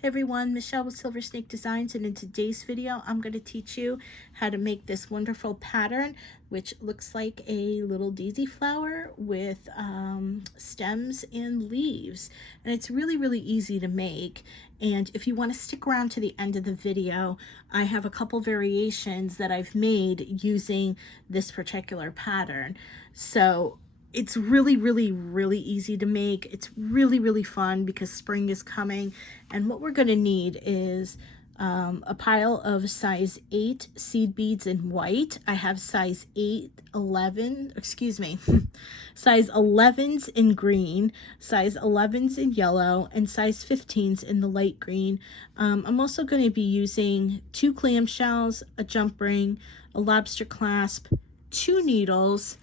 Hey everyone, Michelle with Silver Snake Designs, and in today's video I'm going to teach you how to make this wonderful pattern which looks like a little daisy flower with stems and leaves, and it's really easy to make. And if you want to stick around to the end of the video, I have a couple variations that I've made using this particular pattern. So it's really easy to make. It's really fun because spring is coming, and what we're going to need is a pile of size 8 seed beads in white. I have size size 11s in green, size 11s in yellow, and size 15s in the light green. I'm also going to be using 2 clamshells, a jump ring, a lobster clasp, 2 needles,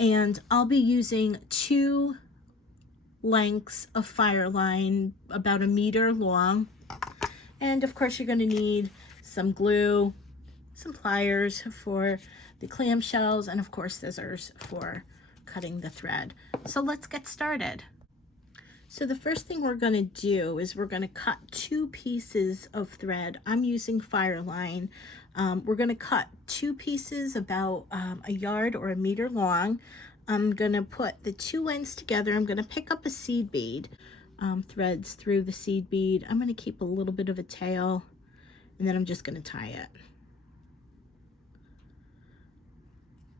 and I'll be using 2 lengths of fire line about 1 meter long. And of course you're going to need some glue, some pliers for the clamshells, and of course scissors for cutting the thread. So let's get started. So the first thing we're going to do is we're going to cut 2 pieces of thread. I'm using fire line. We're going to cut 2 pieces about 1 yard or 1 meter long. I'm going to put the 2 ends together. I'm going to pick up a seed bead, threads through the seed bead. I'm going to keep a little bit of a tail, and then I'm just going to tie it.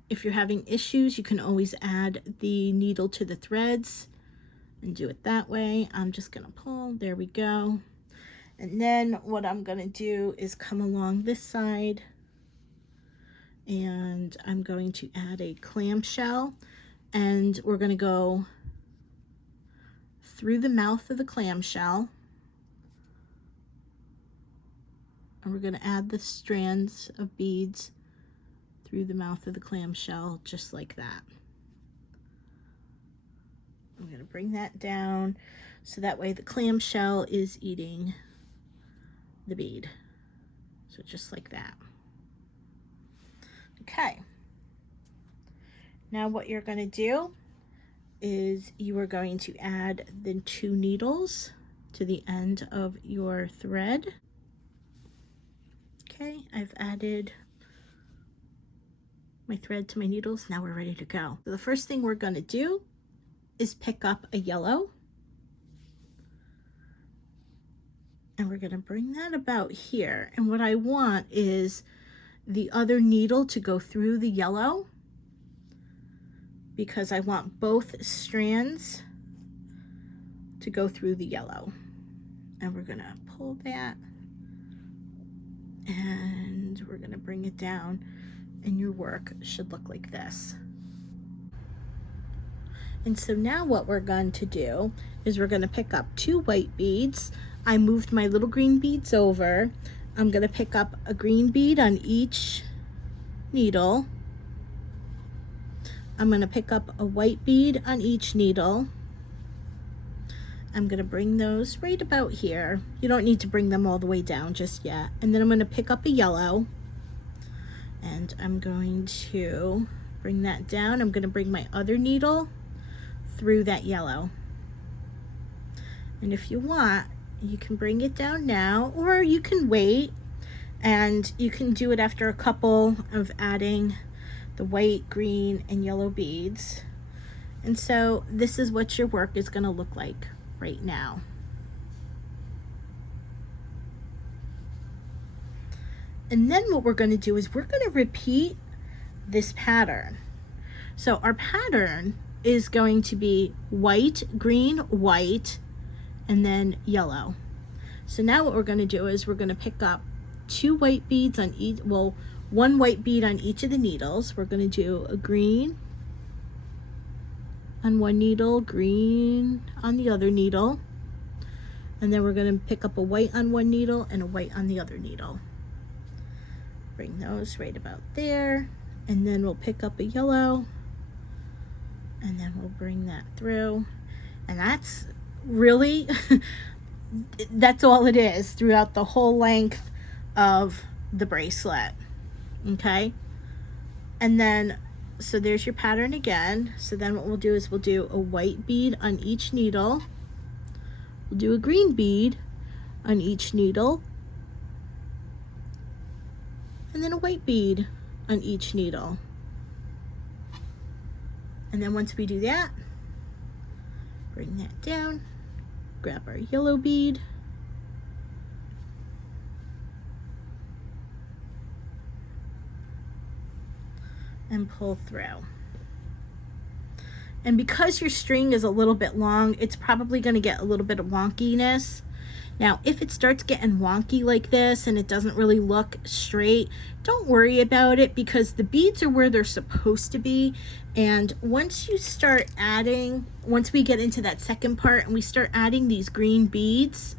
If you're having issues, you can always add the needle to the threads and do it that way. I'm just going to pull. There we go. And then what I'm going to do is come along this side, and I'm going to add a clamshell, and we're going to go through the mouth of the clamshell, and we're going to add the strands of beads through the mouth of the clamshell just like that. I'm going to bring that down so that way the clamshell is eating the bead. So just like that. Okay. Now what you're going to do is you are going to add the 2 needles to the end of your thread. Okay, I've added my thread to my needles. Now we're ready to go. So the first thing we're going to do is pick up a yellow, and we're going to bring that about here. And what I want is the other needle to go through the yellow, because I want both strands to go through the yellow. And we're going to pull that, and we're going to bring it down, and your work should look like this. And so now what we're going to do is we're going to pick up 2 white beads. I moved my little green beads over. I'm going to pick up a green bead on each needle. I'm going to pick up a white bead on each needle. I'm going to bring those right about here. You don't need to bring them all the way down just yet. And then I'm going to pick up a yellow, and I'm going to bring that down. I'm going to bring my other needle through that yellow. And if you want, you can bring it down now, or you can wait, and you can do it after a couple of adding the white, green, and yellow beads. And so this is what your work is going to look like right now. And then what we're going to do is we're going to repeat this pattern. So our pattern is going to be white, green, white, and then yellow. So now what we're going to do is we're going to pick up 2 white beads on each, well, 1 white bead on each of the needles. We're going to do a green on one needle, green on the other needle, and then we're going to pick up a white on one needle and a white on the other needle. Bring those right about there, and then we'll pick up a yellow, and then we'll bring that through. And that's really that's all it is throughout the whole length of the bracelet. Okay, and then so there's your pattern again. So then what we'll do is we'll do a white bead on each needle, we'll do a green bead on each needle, and then a white bead on each needle. And then once we do that, bring that down, grab our yellow bead, and pull through. And because your string is a little bit long, it's probably going to get a little bit of wonkiness. Now, if it starts getting wonky like this and it doesn't really look straight, don't worry about it, because the beads are where they're supposed to be. And once you start adding, once we get into that second part and we start adding these green beads,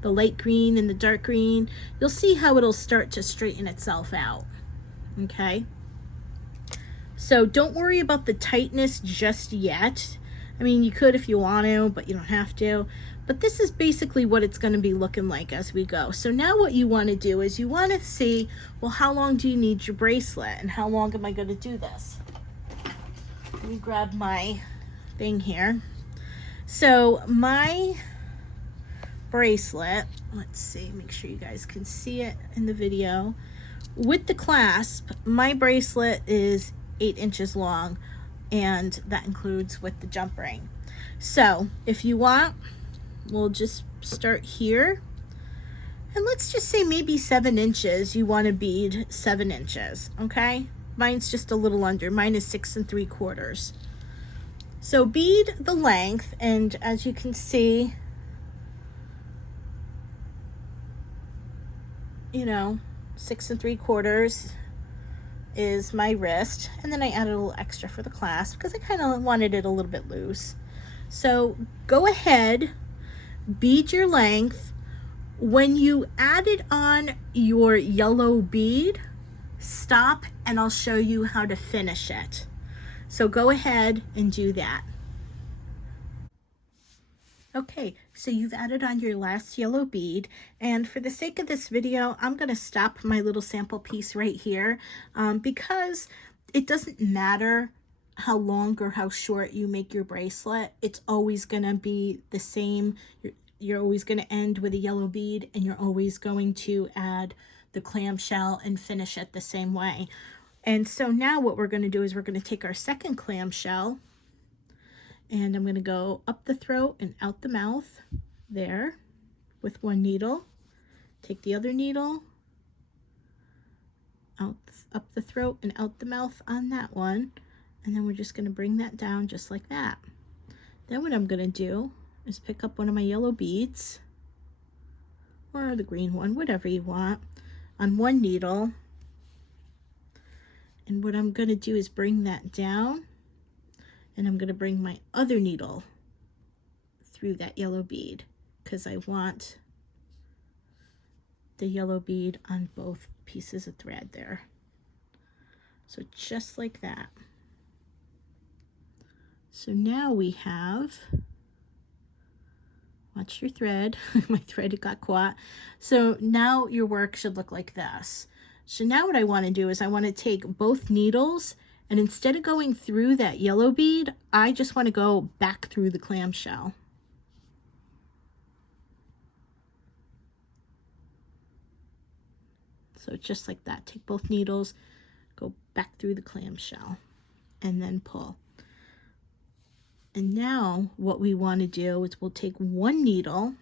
the light green and the dark green, you'll see how it'll start to straighten itself out. Okay? So don't worry about the tightness just yet. I mean, you could if you want to, but you don't have to. But this is basically what it's going to be looking like as we go. So now what you want to do is you want to see, well, how long do you need your bracelet, and how long am I going to do this? Let me grab my thing here. So my bracelet, let's see, make sure you guys can see it in the video. With the clasp, my bracelet is 8 inches long, and that includes with the jump ring. So if you want, we'll just start here, and let's just say maybe 7 inches. You want to bead 7 inches. Okay, mine's just a little under, mine is 6 3/4. So bead the length, and as you can see, you know, 6 3/4 is my wrist, and then I added a little extra for the clasp because I kind of wanted it a little bit loose. So go ahead, bead your length. When you added on your yellow bead, stop and I'll show you how to finish it. So go ahead and do that. Okay, so you've added on your last yellow bead, and for the sake of this video, I'm going to stop my little sample piece right here, because it doesn't matter how long or how short you make your bracelet. It's always going to be the same. You're always going to end with a yellow bead, and you're always going to add the clamshell and finish it the same way. And so now what we're going to do is we're going to take our second clamshell, and I'm going to go up the throat and out the mouth there with one needle. Take the other needle, out, up the throat and out the mouth on that one. And then we're just going to bring that down just like that. Then what I'm going to do is pick up one of my yellow beads, or the green one, whatever you want, on one needle. And what I'm going to do is bring that down, and I'm going to bring my other needle through that yellow bead because I want the yellow bead on both pieces of thread there. So just like that. So now we have, watch your thread, my thread got caught. So now your work should look like this. So now what I want to do is I want to take both needles, and instead of going through that yellow bead, I just want to go back through the clamshell. So just like that, take both needles, go back through the clamshell, and then pull. And now what we want to do is we'll take one needle.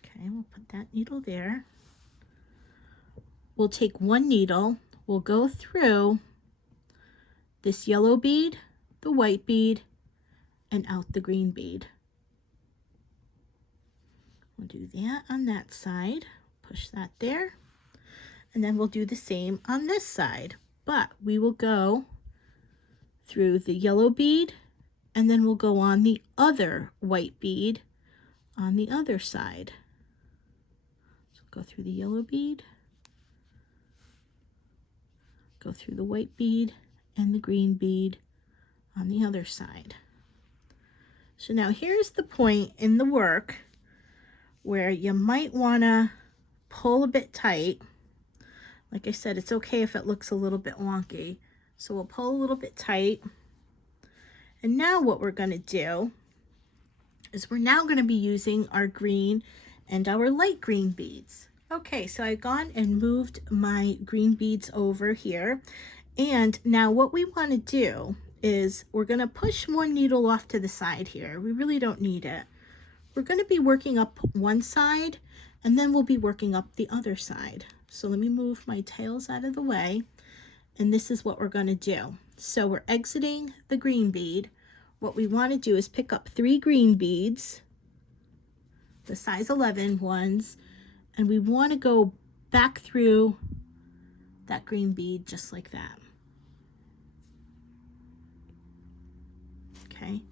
Okay, we'll put that needle there. We'll take one needle, we'll go through this yellow bead, the white bead, and out the green bead. We'll do that on that side, push that there, and then we'll do the same on this side. But we will go through the yellow bead, and then we'll go on the other white bead on the other side. So go through the yellow bead, go through the white bead and the green bead on the other side. So now here's the point in the work where you might want to pull a bit tight. Like I said, it's okay if it looks a little bit wonky. So we'll pull a little bit tight. And now what we're going to do is we're now going to be using our green and our light green beads. Okay, so I've gone and moved my green beads over here. And now what we want to do is we're going to push one needle off to the side here. We really don't need it. We're going to be working up one side and then we'll be working up the other side. So let me move my tails out of the way. And this is what we're going to do. So we're exiting the green bead. What we want to do is pick up 3 green beads, the size 11 ones, and we want to go back through that green bead just like that. Okay,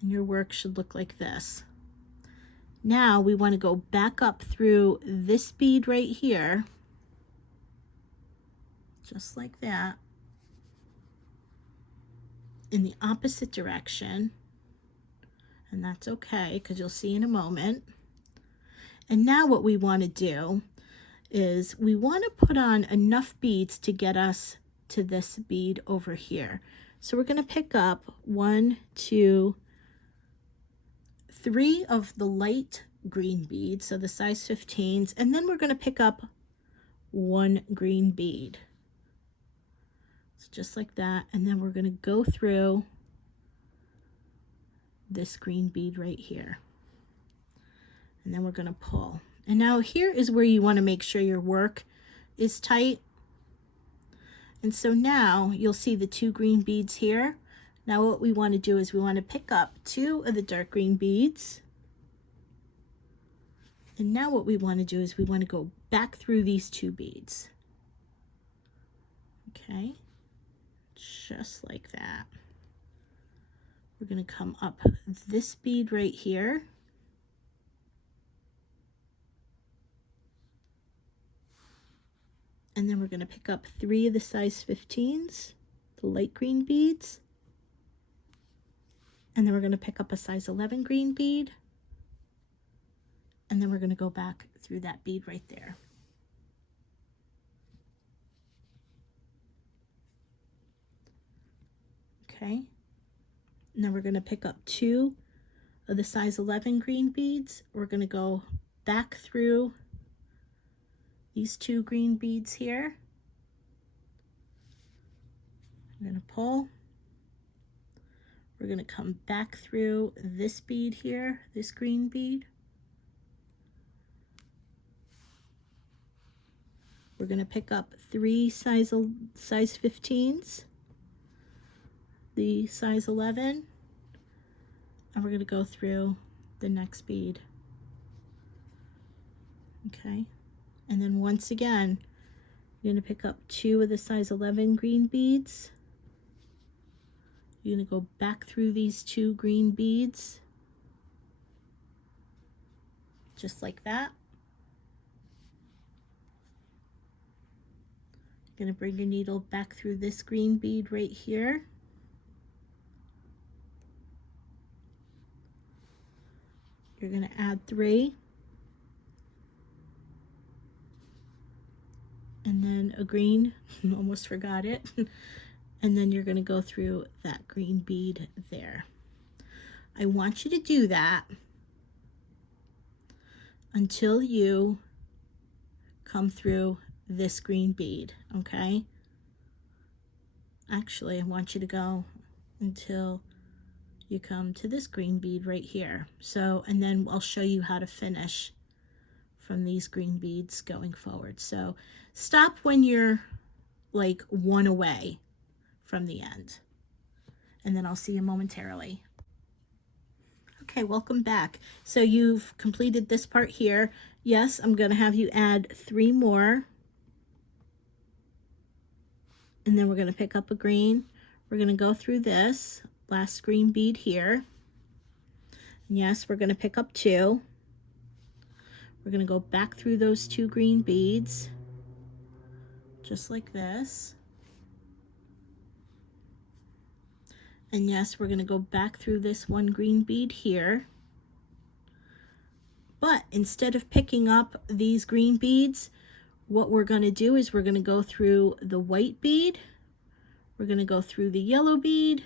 and your work should look like this. Now we want to go back up through this bead right here, just like that, in the opposite direction, and that's okay because you'll see in a moment. And now what we want to do is we want to put on enough beads to get us to this bead over here. So we're going to pick up 1, 2, 3 of the light green beads, so the size 15s, and then we're going to pick up 1 green bead. So just like that, and then we're going to go through this green bead right here. And then we're going to pull. And now here is where you want to make sure your work is tight. And so now you'll see the 2 green beads here. Now what we want to do is we want to pick up 2 of the dark green beads. And now what we want to do is we want to go back through these 2 beads. Okay, just like that. We're going to come up this bead right here. And then we're going to pick up 3 of the size 15s, the light green beads. And then we're going to pick up a size 11 green bead. And then we're going to go back through that bead right there. Okay. And then we're going to pick up 2 of the size 11 green beads. We're going to go back through these 2 green beads here. I'm going to pull. We're going to come back through this bead here, this green bead. We're going to pick up 3 size 15s, the size 11, and we're going to go through the next bead. Okay. And then once again, you're going to pick up 2 of the size 11 green beads. You're going to go back through these 2 green beads, just like that. You're going to bring your needle back through this green bead right here. You're going to add 3. And then a green, almost forgot it. And then you're going to go through that green bead there. I want you to do that until you come through this green bead, okay? Actually, I want you to go until you come to this green bead right here. So, and then I'll show you how to finish from these green beads going forward. So stop when you're like 1 away from the end, and then I'll see you momentarily. Okay, welcome back. So you've completed this part here. Yes, I'm going to have you add 3 more, and then we're going to pick up a green. We're going to go through this last green bead here. And yes, we're going to pick up 2. We're going to go back through those 2 green beads, just like this. And yes, we're going to go back through this 1 green bead here. But instead of picking up these green beads, what we're going to do is we're going to go through the white bead, we're going to go through the yellow bead,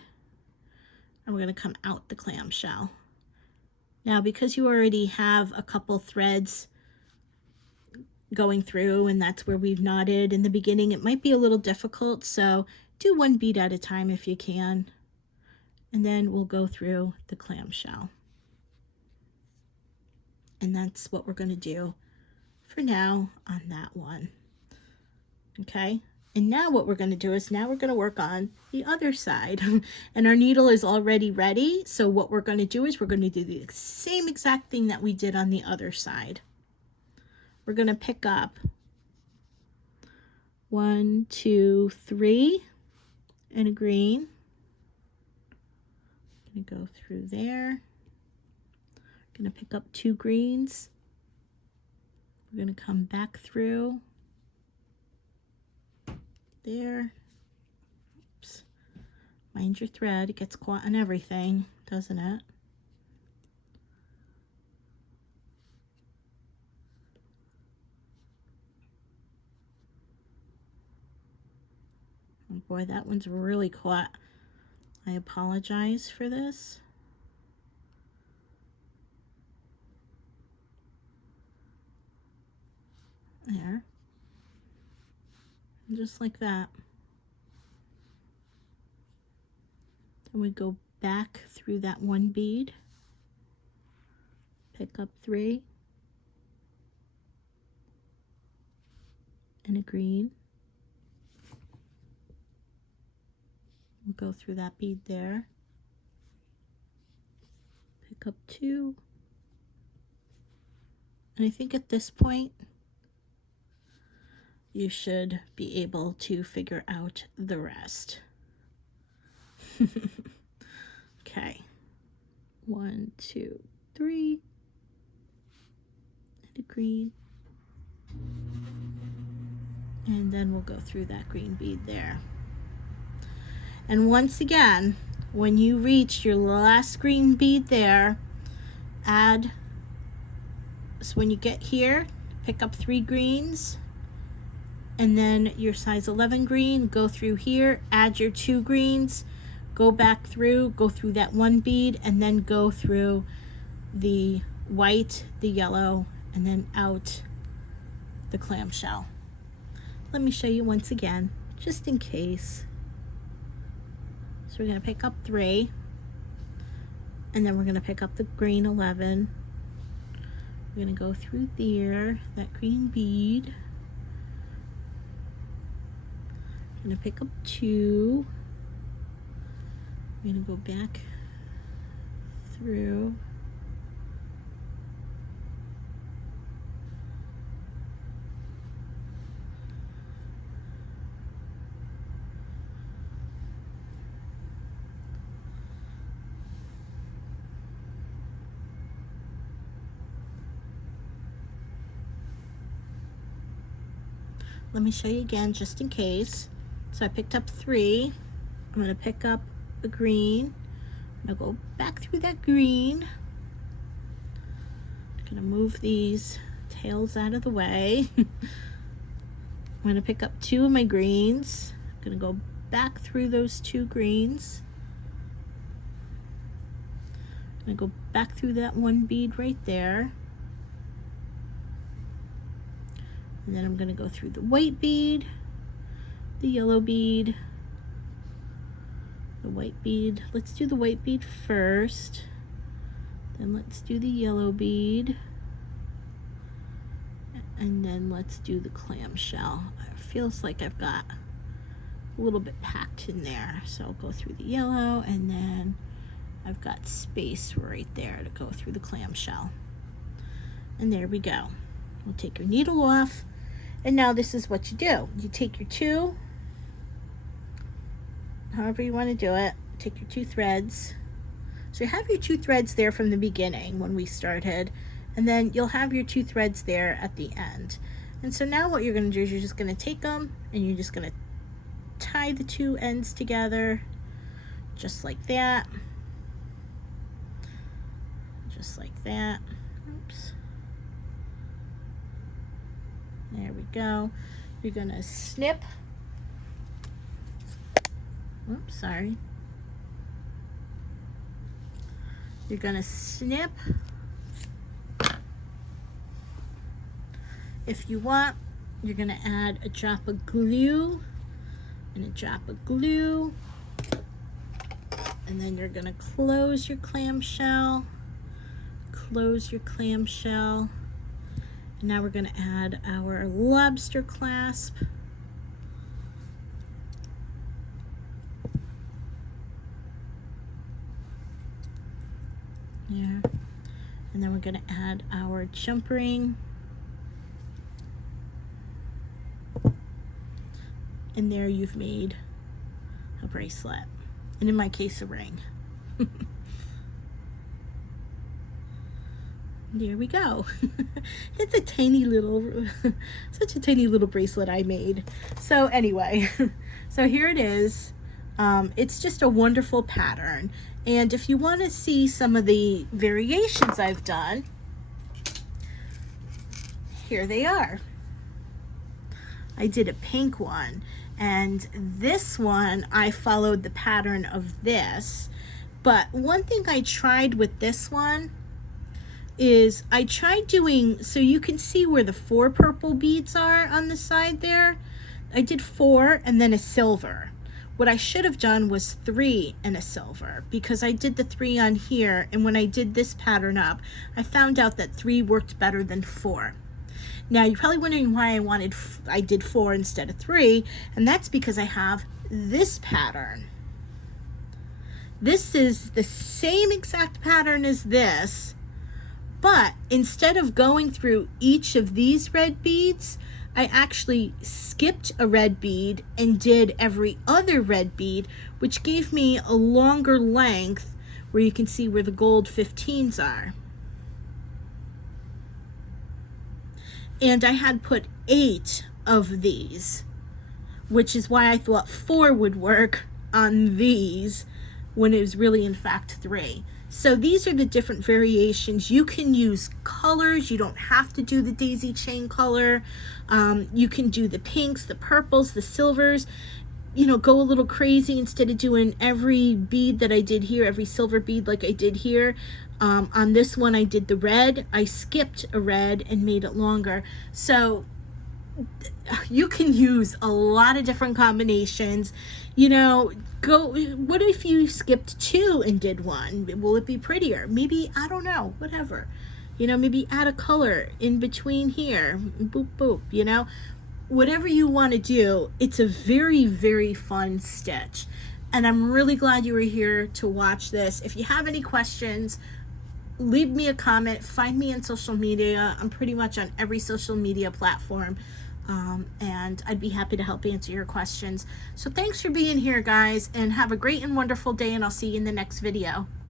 and we're going to come out the clamshell. Now, because you already have a couple threads going through, and that's where we've knotted in the beginning, it might be a little difficult, so do one bead at a time if you can. And then we'll go through the clamshell. And that's what we're going to do for now on that one. Okay, and now what we're going to do is now we're going to work on the other side. And our needle is already ready, so what we're going to do is we're going to do the same exact thing that we did on the other side. We're going to pick up 1, 2, 3 in a green. I'm going to go through there. I'm going to pick up 2 greens. We're going to come back through there. Oops. Mind your thread, it gets caught on everything, doesn't it? Oh boy, that one's really caught. I apologize for this. There. Just like that. Then we go back through that one bead, pick up 3 and a green. We'll go through that bead there, pick up 2, and I think at this point you should be able to figure out the rest. Okay, 1, 2, 3, and a green, and then we'll go through that green bead there. And once again, when you reach your last green bead there, add, so when you get here, pick up 3 greens, and then your size 11 green, go through here, add your 2 greens, go back through, go through that one bead, and then go through the white, the yellow, and then out the clamshell. Let me show you once again, just in case. So we're going to pick up 3, and then we're going to pick up the green 11. We're going to go through there, that green bead. I'm going to pick up 2. I'm going to go back through. Let me show you again just in case. So I picked up 3. I'm going to pick up a green. I'm going to go back through that green. I'm going to move these tails out of the way. I'm going to pick up 2 of my greens. I'm going to go back through those 2 greens. I'm going to go back through that one bead right there. And then I'm going to go through the white bead, the yellow bead, the white bead. Let's do the white bead first. Then let's do the yellow bead. And then let's do the clamshell. It feels like I've got a little bit packed in there. So I'll go through the yellow, and then I've got space right there to go through the clamshell. And there we go. We'll take your needle off. And now this is what you do. You take your 2, however you want to do it, take your 2 threads. So you have your 2 threads there from the beginning when we started, and then you'll have your 2 threads there at the end. And so now what you're going to do is you're just going to take them and you're just going to tie the 2 ends together, just like that. Just like that. Oops. There we go. You're going to snip. Oops, sorry. You're going to snip If you want, you're gonna add a drop of glue and a drop of glue, and then you're gonna close your clamshell, close your clamshell. And now we're gonna add our lobster clasp. There. And then we're gonna add our jump ring. And there you've made a bracelet, and in my case a ring. There we go. It's a tiny little such a tiny little bracelet I made. So anyway, so here it is. It's just a wonderful pattern, and if you want to see some of the variations I've done, here they are. I did a pink one, and this one I followed the pattern of this. But one thing I tried with this one is I tried doing, so you can see where the 4 purple beads are on the side there. I did 4 and then a silver. What I should have done was 3 and a silver, because I did the 3 on here, and when I did this pattern up, I found out that 3 worked better than 4. Now you're probably wondering why I did 4 instead of 3, and that's because I have this pattern. This is the same exact pattern as this, but instead of going through each of these red beads, I actually skipped a red bead and did every other red bead, which gave me a longer length where you can see where the gold 15s are. And I had put 8 of these, which is why I thought 4 would work on these when it was really in fact 3. So these are the different variations. You can use colors. You don't have to do the daisy chain color. You can do the pinks, the purples, the silvers. You know, go a little crazy. Instead of doing every bead that I did here, every silver bead like I did here, on this one I did the red. I skipped a red and made it longer. So you can use a lot of different combinations. You know, what if you skipped 2 and did 1? Will it be prettier? Maybe, I don't know, whatever. You know, maybe add a color in between here. Boop, boop, you know. Whatever you want to do, it's a very, very fun stitch. And I'm really glad you were here to watch this. If you have any questions, leave me a comment. Find me on social media. I'm pretty much on every social media platform. And I'd be happy to help answer your questions. So thanks for being here, guys, and have a great and wonderful day, and I'll see you in the next video.